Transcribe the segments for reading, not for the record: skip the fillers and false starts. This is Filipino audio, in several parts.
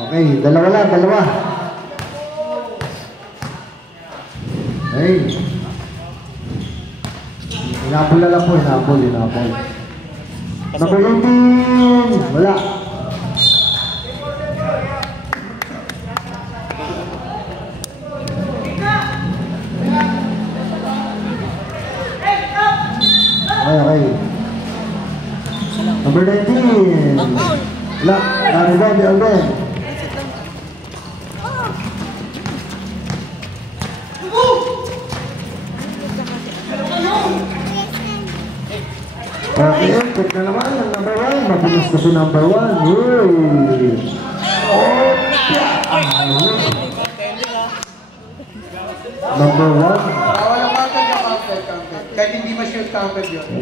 Okay, dalawa lang, dalawa. Hey. Inapol na lang po, inapol. Number 18. Wala. Okay. Number 19. Wala. Nariban, di Alden. Okay, check na naman ang number 1. Mabilis na si number 1. Oh, number 1. Wala counted yung counted. Kahit hindi ma-shoot counted yun. 32.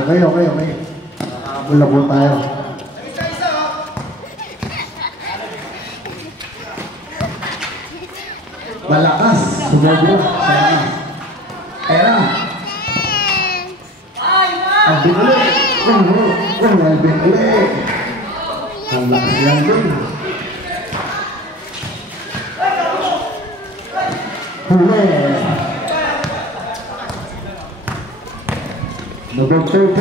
Okay. Bulabo tayo. Malakas. Sumobra. Ayan na. Alvin ulit. Alvin ulit. Ang lakas yan din. Huli. Number 13.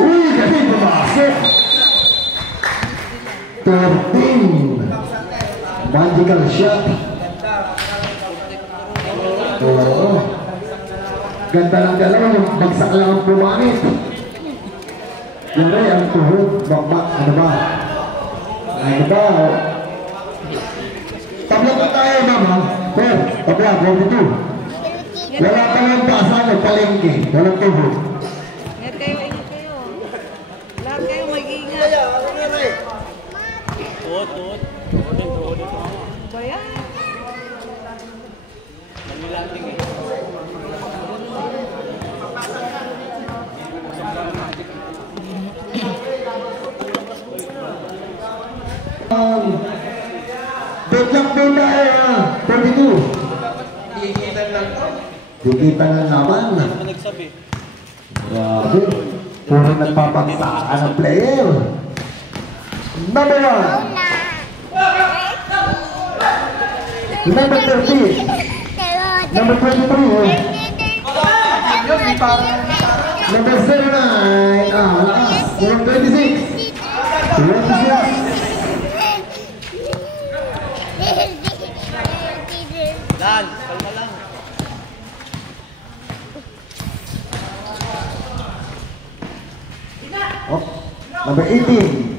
Uy, kasi pumasok. 13. Magical shot. Oo. Ganda lang dalawa, bagsak lang ang pumangit. Yari, ang tuhod, bakbak, ano ba? Tabla pa tayo, mama. Sir, tabla, 42. Wala pa lang pasa, nagpalengke. Walang tuhod. Ingat kayo. Lahat kayo mag-iingat. Tuhod. Ba yan? Namilating eh. Bedlock din tayo, 32. Digitan lang to. Digitan lang naman. Grabe. Puro nagpapagsakan ng player. Number 1. Number 30. Number 23. Number 09. Lakas. Number 26. 26. Dan, kalma lang. Oh, number 18.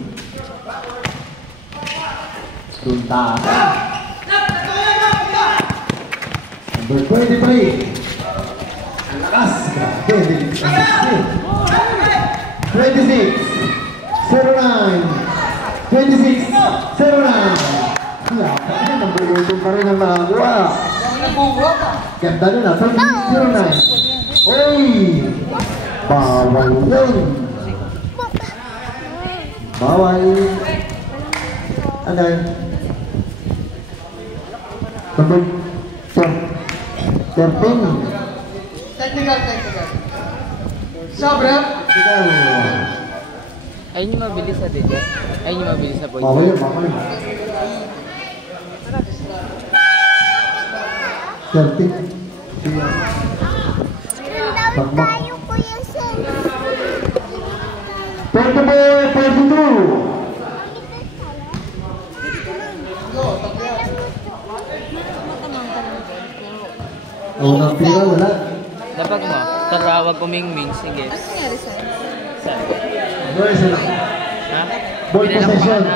Tuntasan. Number 23. Ang lakas. 26. 09. 26. 09. Wala pa rin. Number 18 pa rin ang nakakuha. Ganda nun ah. 09. Uy! Bawal yun. Bawal. Ano yun? Number 13. Technical. Sobra. Ayun yung mabilis na din. Ayun yung mabilis na point. Bawal yun. 13. Tayo Kuya Sen. 42. Unang pira, wala. Dapat mo, tatawag ko Mingming. Sige. Ano nangyari sa'yo? Saan? Where is it? Ha? Ball possession.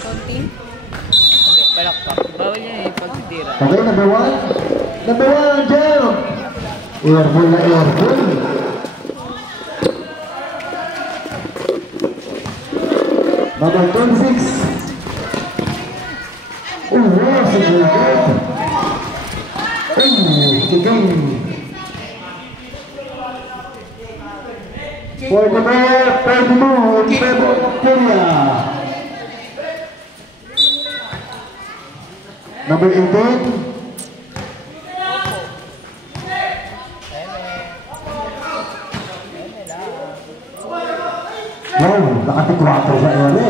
Konting? Hindi, palakpak. Bawal niya eh, pagtitira. Okay, number 1. Number 1, jump! Airball na airball. Number 26. Oh, wow, so good. Kicking. For the ball, Pembulia. Number 18. Nakati-4 sa ere.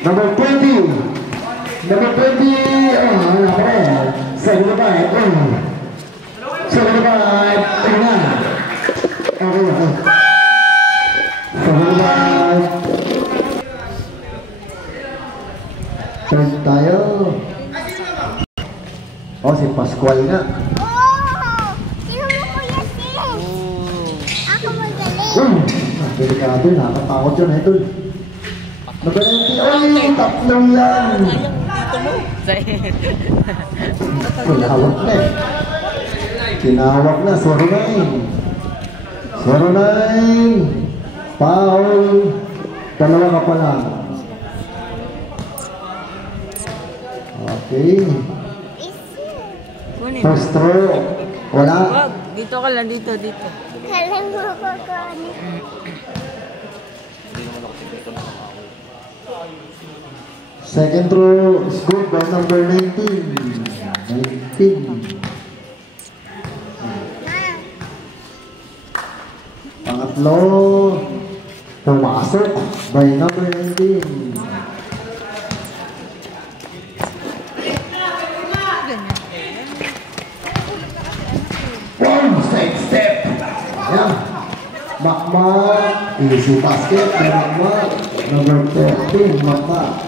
Number 20. Number 20. Ano pa rin? 75. 75. Ito na. Okay na. 75. Turn tayo. Oh, si Pascual nga. Oh! Sino mo kuya sis? Ako magaling. Delikado, nakakatakot yun, idol. Number 90. Ay, tatlong yan. Tinawag na eh. Tinawag na, 09. 09. Foul. Dalawa ka pa lang. Okay. First throw. Wala. Wag, dito ka lang, dito. Kalang mo ko kani. Second throw is good by number 19. 19. Pangatlo, pumasok by number 19. One side step. Yeah. Makma, easy basket by Makma. Number 13, Makma.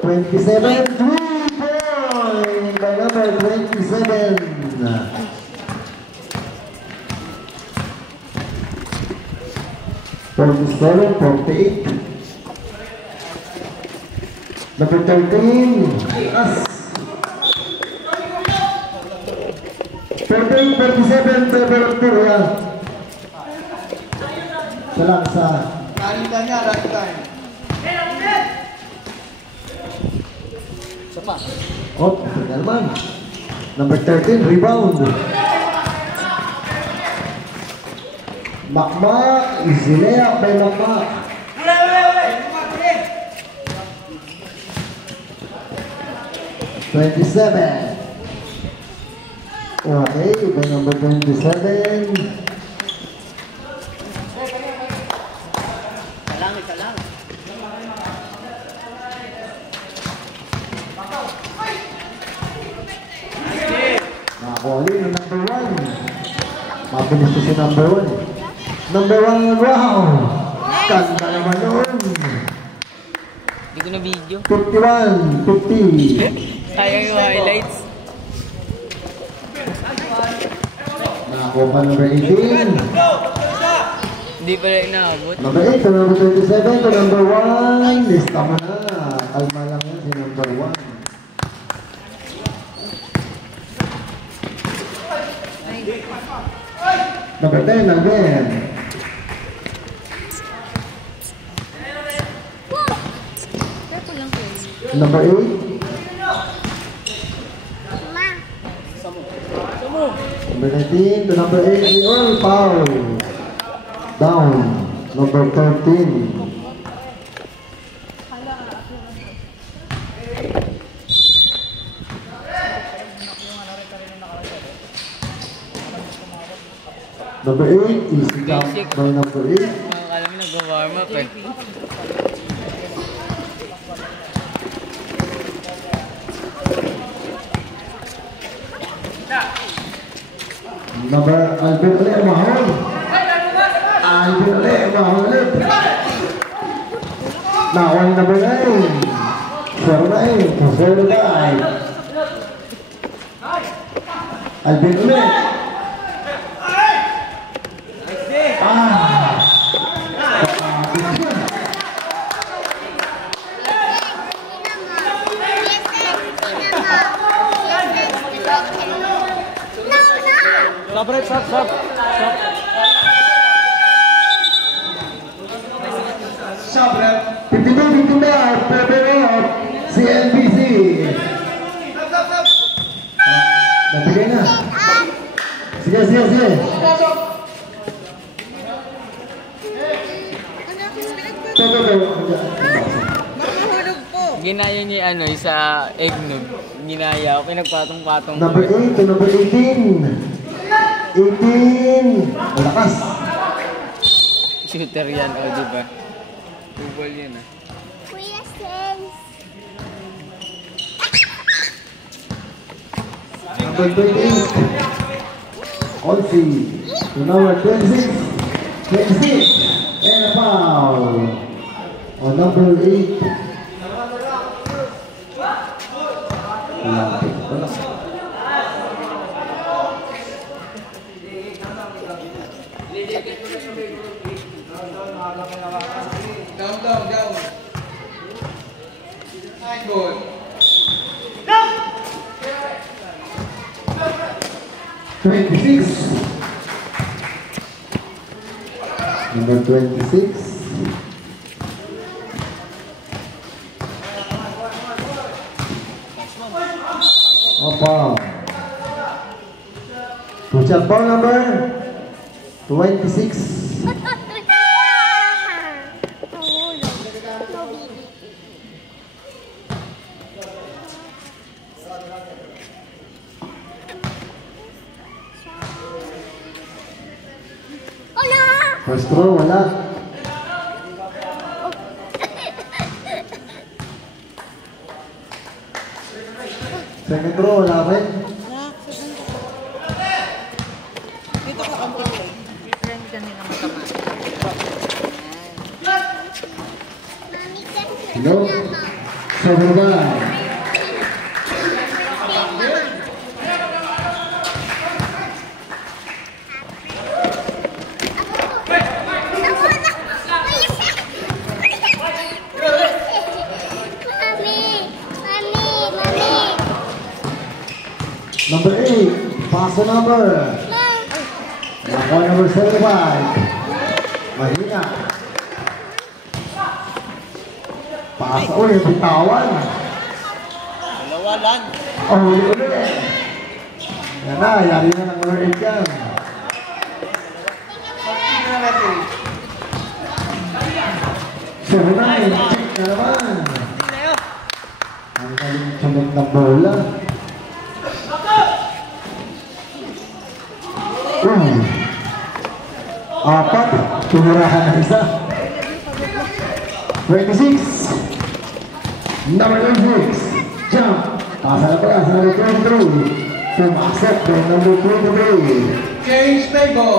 Twenty-seven, 3-point by number 27. 47-48. Number 13, As. 13-47, Beberturia. Salang sa Running time niya, running time. oh, Galman. Number 13, rebound. Makma, Isilea by Makma. Twenty-seven. Okay, by number 27. Nakakuli ng number 1. Mabilis to si number 1. Number 1, wow! Ganda naman nun. Hindi ko na video. 51, 50. Sayang yung highlights. Nakakuha pa number 18. Hindi pala inaabot. Number 8 to number 27 to number 1. Lista mo na. Kalma lang yan si number 1. Number 10 again. Number 8. Ma. Number 19 to number 8. We all foul. Down. Number 13. Number 8 is Basic. by number 8. Akala mo nag-warm up eh. Number Alvin ulit, mahal. Alvin ulit, mahal ulit. Nawal number 9. 09, 09. Alvin ulit. Stop. Stop, rep. 52-59, Pepero, CNBC. Stop. Nabigay na. Sige. Ito. Makahulog po. ginaya niya ano, sa eggnog. Ginaya ako, pinagpatong-patong ko. Number 8 to number 18. 18. Malakas. Shooter yan, o diba? 2 ball yun ah. Kuya Sense. Number 28. Olsi. To number 26. 26. And a foul. On number 8. Lapit pala. Down. High ball. Twenty-six. Number 26. Apa? Pucat ball number 26. First throw, wala. Second throw, wala rin. Dito ka ang pagkain. Yan kanina matama. Hello? Sabay. Number 8, pass the number. Nakuha number 75. Mahina. Pass, uy, bitawan. Dalawa lang. Oh, ulit. Yan na, yari na ng number 8 yan. So, check na naman. Ang galing sunod ng bola. Apat, tumurahan ng isa. 26. Number 26. Jump. Pasa na pala sa number 23. Pumasok ng number 23. James Pego.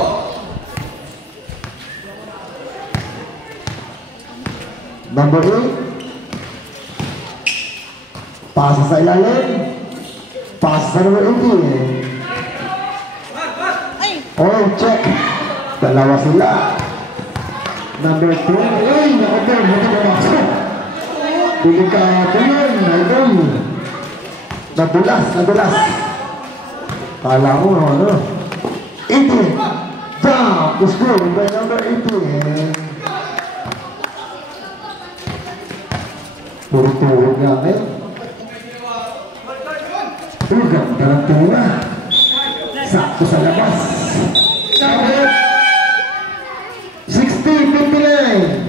Number 8. Pasa sa ilalim. Pasa sa number 18. Oh, check. Dalawa sila. Number 2. Ay, nakapag. Buti pumasok. Delikado yun. Idol. Nadulas. Kala mo, ano? 18. Down. To score by number 18. Puro-turog namin. Ganda ng tula. Sakto sa labas. 16-59.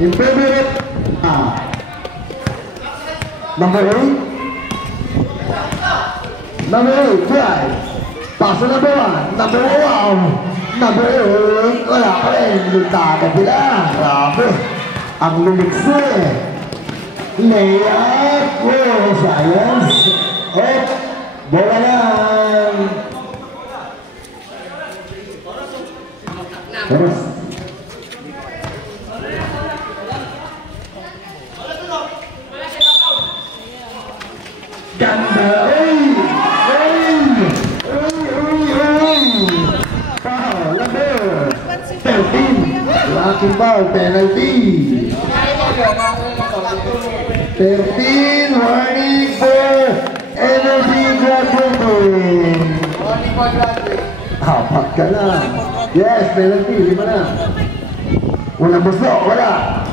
Improvement. Number 8. Number 8, drive. Pass number 1. Number 1. Number 8. Wala pa rin. Lutaka sila. Grabe. Ang lumiksi. Layup. Oh, science. Oh, bola lang. Terus. Ganda. Foul number 13. Locking ball penalty. 13, warning for energy graduating. Apat ka na. Yes, penalty, 5 na. Unang busto, wala.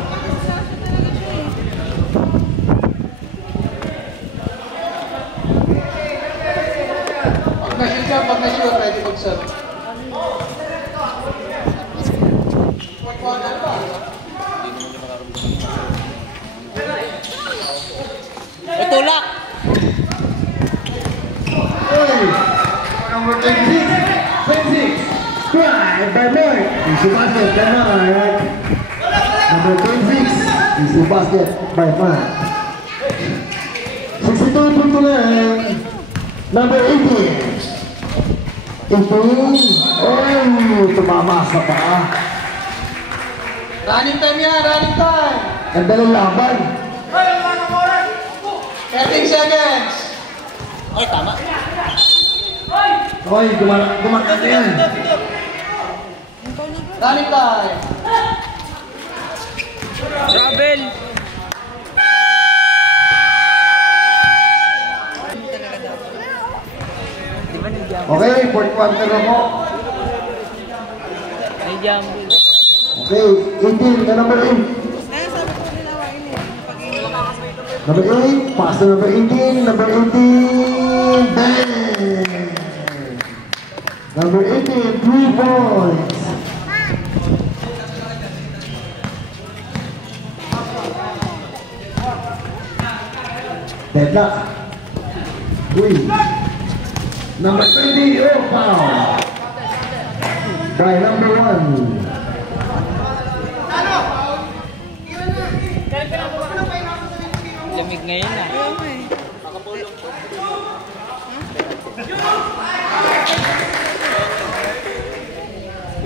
Pag na-shoot, pwede mag-serve. Number 26. 26. Drive by Mark. Easy basket by Mark. Number 26. Easy basket by Mark. 62.9. Number 18. 18. Oh, tumama sa paa. Running time yan, running time. Ganda ng laban. 13 seconds. Hoy, gumagat na yan. Running time. Travel! Di ba nag-jump? Okay, fourth quarter na po. Nag-jump. Okay, 18 na number 8. Kaya sabi ko nila wain eh. Number 8, pass to number 18, number 18, bang! Number 18, 3 points. Deadlock. 3. Number 20, oh, foul. By number 1. Lamig ngayon ah. Ayaw mo eh.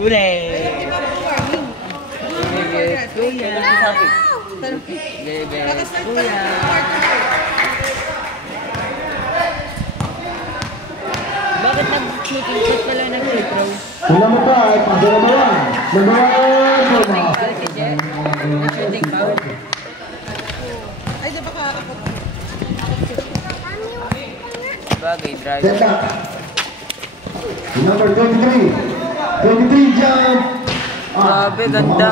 Uli! Iba po warning. Kuya! Bebe! Kuya! Bakit nag-shooting pala ng free throw? Sila mo pa, ay pass to number 1. Number 1, Shooting foul? Ay, di ba kakapot? Bagay, drive. Deadlock. Number 23. 23 jump. Grabe, ganda.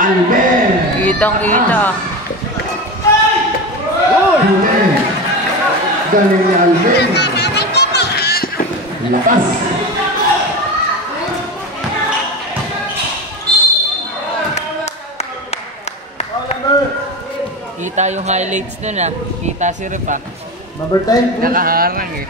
Alben. Kitang-kita. Galing ni Alben. Lakas. Kita yung highlights nun ah. Kita si Rip ah. Number 10. Nakaharang eh.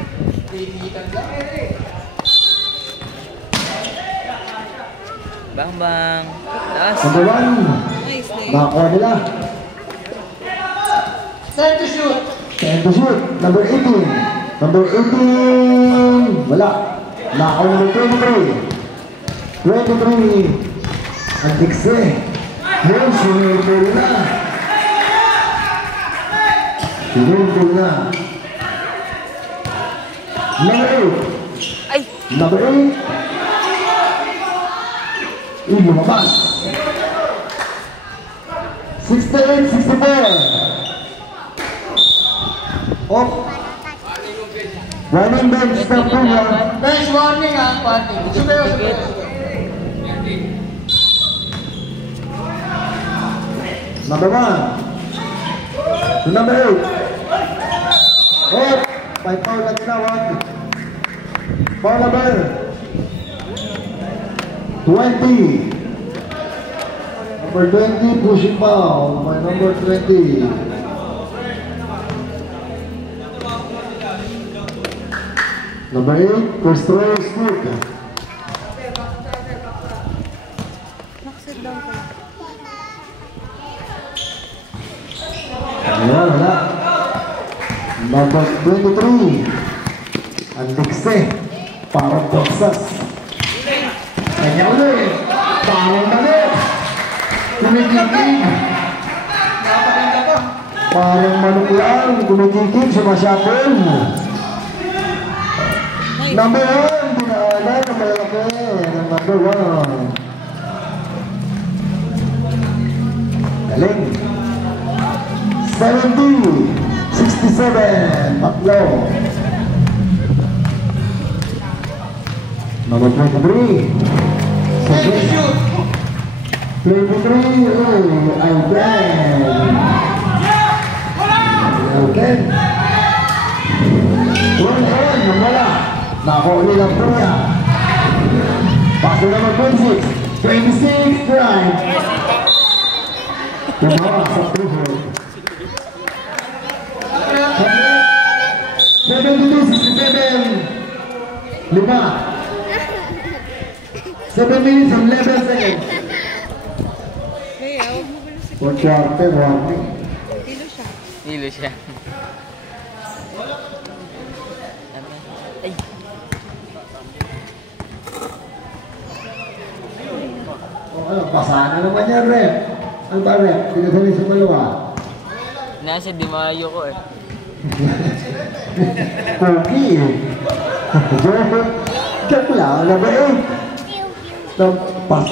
Bang bang. Taas. Number 1. Nice day. Nakakuha nila. Time to shoot. 10 to shoot. Number 18. Number 18. Wala. Nakakuha number 23. 23. Ang dikse. Yun, sinurdo na. Sinurdo na. Number 8. Ay! Number 8. Lumabas. 68, 64. Off. Running bench na po yan. Bench warning ah, warning. Sumayo, sumayo. Number 1. To number 8. Off. By foul na tinawag. Foul number 20. Number 20, pushing foul by number 20. Number 8, first throw, scoop. Nakasit down ko. Ayan, wala. Number 23, ang dikse, parang boxas. Kanya ulit, parang manok. Kumikikig. Napakaganda to. Parang manok lang, kumikikig, sumasyapon. Number 1, dinaanan ng malalaki ng number 1. Galing. 70, 67, tatlo. Number 23. Time to shoot. 23, oh, Alben. Alben. 21, wala. Nakuli lang po niya. Paso naman 26. 26, drive. Tumawa sa tuhod. 72, 67. 5. 7 minutes and 11 seconds. Kaya, huwag mo pala si Fourth quarter, warning. Tilo siya. Nilo siya. Ay. O ano, basa na naman yan, rep. Ano ba, rep? Pinagaling sa dalawa. Nasa Di Mayo ko eh. Cookie eh. Joke lang, ano ba eh? Pas.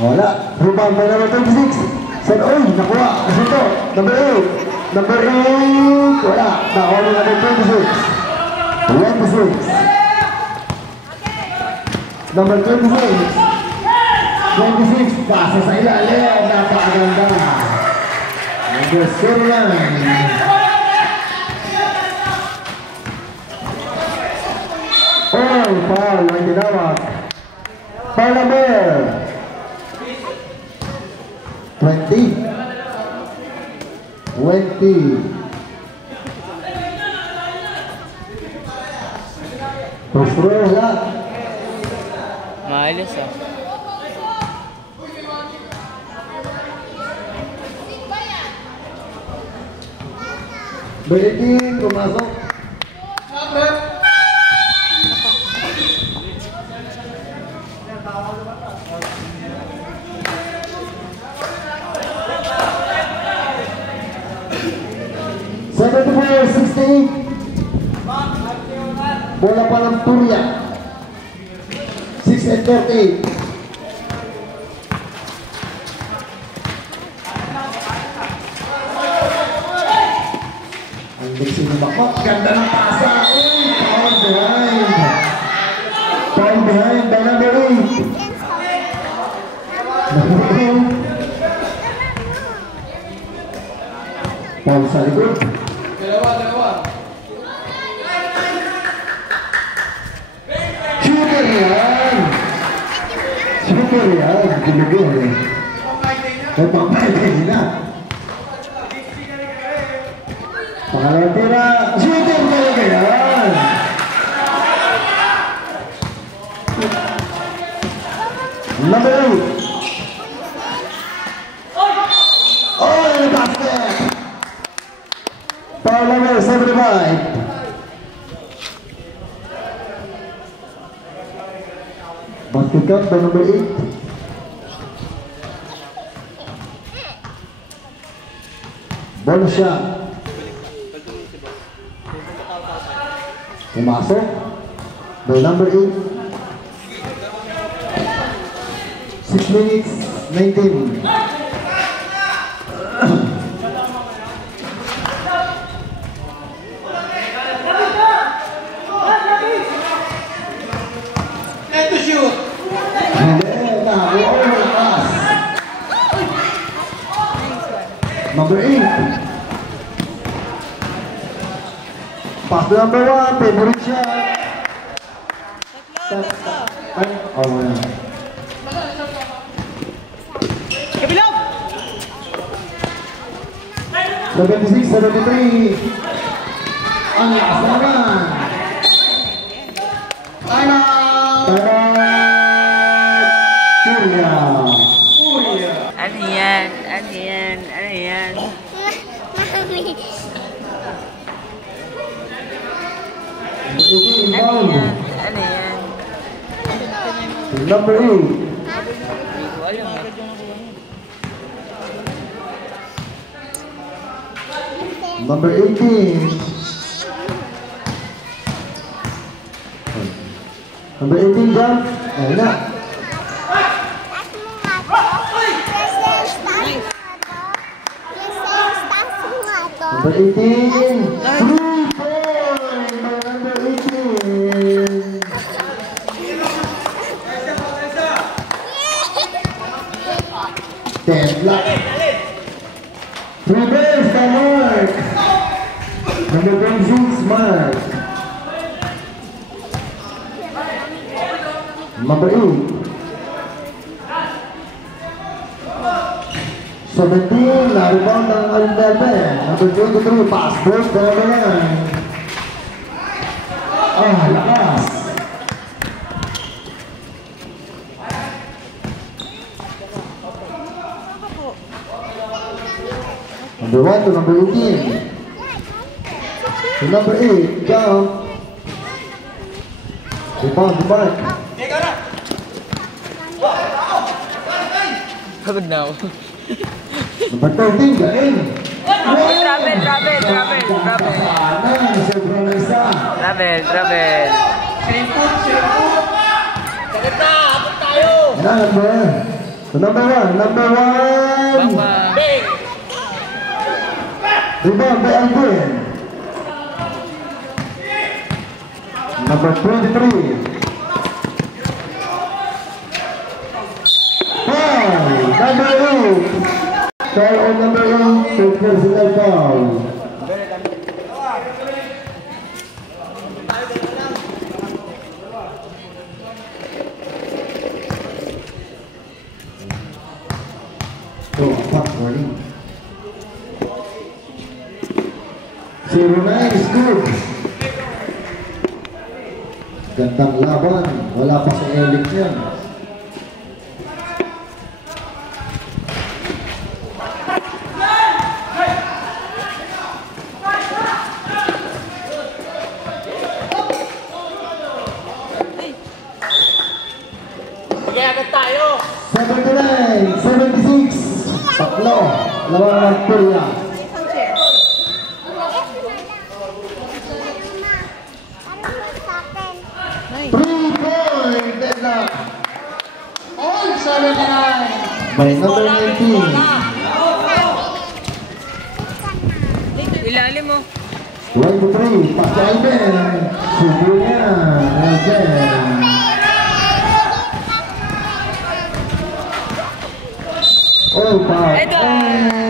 Wala. Rebound by number 26. Sir, oy, nakuha. Kasi ito, number 8. Number 8. Wala. Nakuha na number 26. 26. Number 26. 26. Pasa sa ilalim. Napakaganda. Number 09. Oh, foul. Ang tinawag. Foul number 20. 20. First row lang. Mahalas ah. Balikin, pumasok. Seventy four, 68. Bola pa ng Turya. 6 and 38. Ang diksi ng bakot. Ganda ng pasa. Uy, foul behind. Foul behind by number 8. Foul sa likod. Dalawa. Shooter yan! Shooter yan! Bilugin eh. May pangpahitay na. Pangalawang tira. Shooter talaga yan! Number 8. Oh, and a basket! Foul number 75. Basket count by number 8. Bonus shot. Pumasok by number 8. 6 minutes, 19. Let to shoot. Number 8. Pass to number 1. Favorite shot. Tatlo. Oh, wala. Kabilog! 76, 73. Ang lakas naman. Time out. Turya. Ano yan? Ano yan? Ano yan? Ano yan? Ano yan? Number 8. Hindi ko alam eh. Number 18. Number 18 jump. Ayun na. Number 18. 3 point by number 18. Ten block. Reverse by Mark. Number 26, Mark. Number 8. 17, na-rebound ng Alindalbe. Number 23, pass break by number 9. Ah, lakas. Number 1 to number 18. To number 8, jump. Rebound to Mark. Pagod na ako. Number 13, Gain. Travel. Sobrang na isa. Travel. Sagad na, abot tayo. Number 1. Bamba. Rebound by Alvin. Number 23. Foul. Number 8. Foul on number 8. So personal foul. So, apat warning. 09 is good. Gandang laban. Wala pa sa elik yan. Agad tayo. 79, 76. Tatlo. Lawang Magpulya. Isang chair. 3-point deadlock. All 79. By number 19. Ilalim mo. 23. Pasok Alvin. Subo niya. Alvin. Oh, wow. And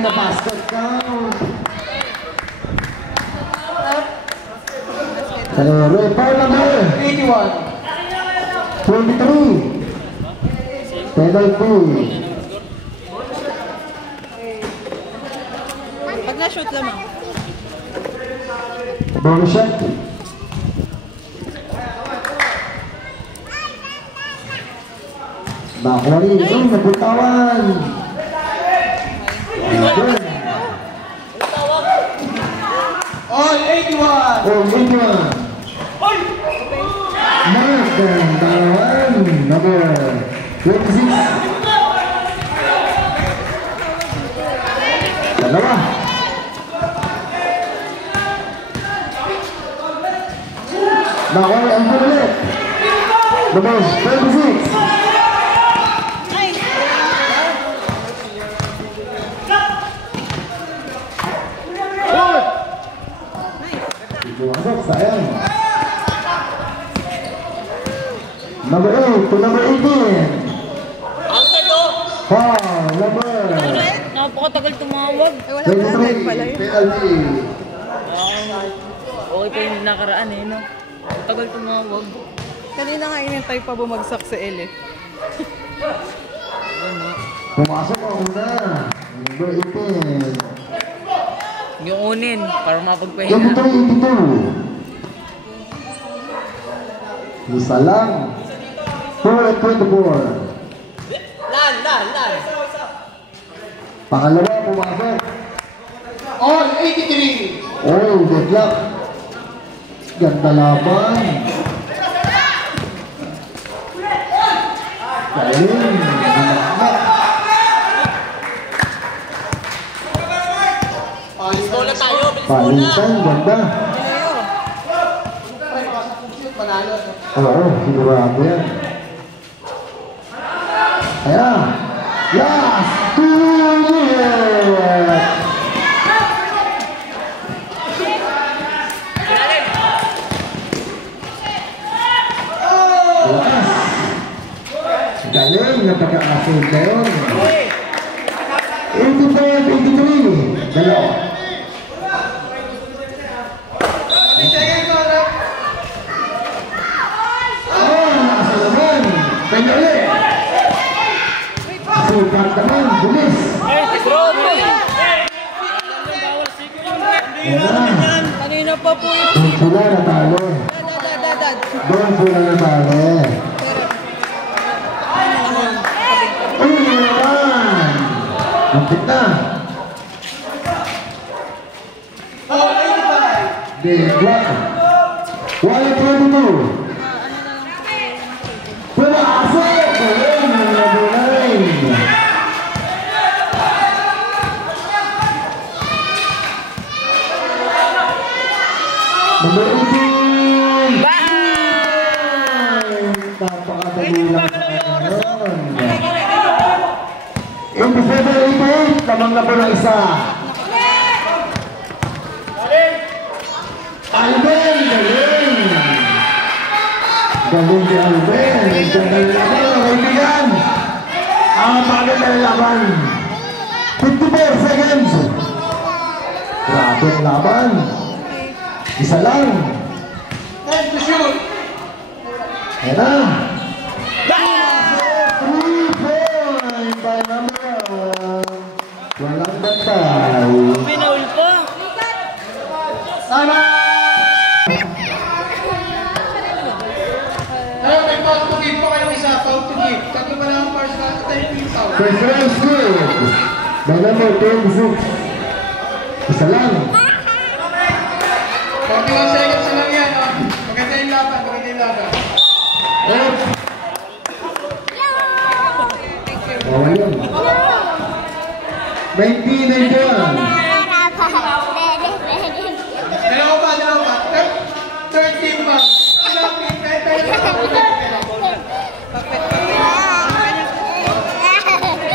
the basket count. Hello, foul number 81. 23. Penalty. Pag na-shoot lamang. Bonus shot. Bakwari. Oh, nabutawan. All 81. Oh, Indian. Mark and Darawan. Number 26. Dalawa. Bakwari ang ulit. Number 26. Masuk, sayang. Number 8 to number 18. Foul, number Napakatagal tumawag. Wala pala 23. yun. Penalty. Okay pa yung nakaraan eh, no? Tagal tumawag. Kanina nga inintay pa bumagsak si Ellie. Pumasok ang una. Number 18. Yung unin, para mapagpahinga. 23-82. Isa lang. 4-24. Lan. Pangalawa, pumasok. All 83. Oh, deadlock. Ganda laban. Galing. Bola tayo, bilis Palintan, ganda. Ay, shoot, panalo. Oo, sigurado yan. Ayan. Last 2 minutes. Galing na pagkakasunod na yun. 85-83. Dalawa. Nasa naman. Kanya ulit. Sukat naman. Bilis. Ayan. Kanina pa po yung Doon sila natalo. dad. Doon sila natalo. Uy, naman. Mampit na. Okay, block. 122. Pumasok! Galing! Number 9. Number 18. Napakadali lang sa kanya. 87-88. Lamang na po ng isa. Alben! Galing! Galing si Alben! Galing naman ang kaibigan! Ang pagod na laban! 54 seconds! Grabe ang laban! Isa lang! Time to shoot! Ayan na! 3 point by number 1. Walang bantay. Pinaul pa. Sana! Pero may foul to give pa kayong isa, foul to give. Tatlo pa lang ang first class, tayo yung foul. First round score by number 26. Isa lang. 41 seconds na lang yan, oh. Maganda yung laban, maganda yung laban. Bawal yun. 19-91. Dalawa pa. 13 pa.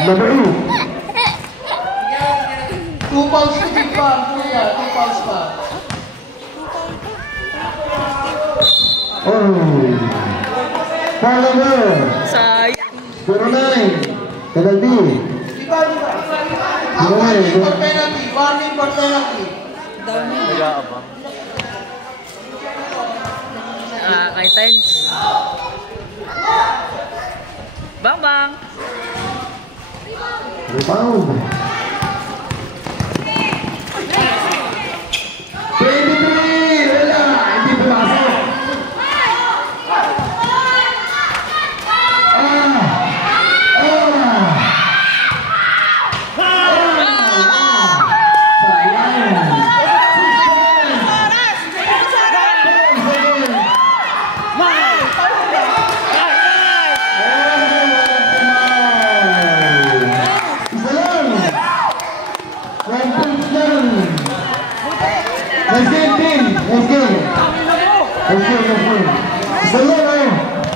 Number 2. 2 fouls to give pa, kuya. 2 fouls pa. Oh. Follower. Sayang. 09. Penalty. Diba? Ang warning for penalty. Warning for penalty. Nag-aabang. Kay Tens. Bang bang. Rebound. 23. Wala. Hindi pumasok.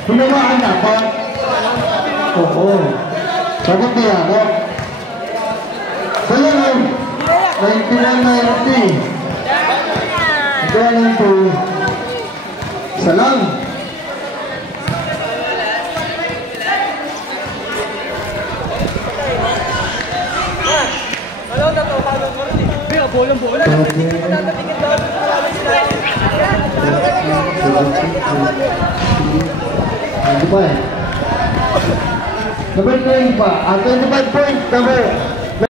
Hinawakan dapat. Oo. Sagot niya ako. Sala lang. 91-90. Ito lang po. Isa lang. Number 20 pa. 25 points. Number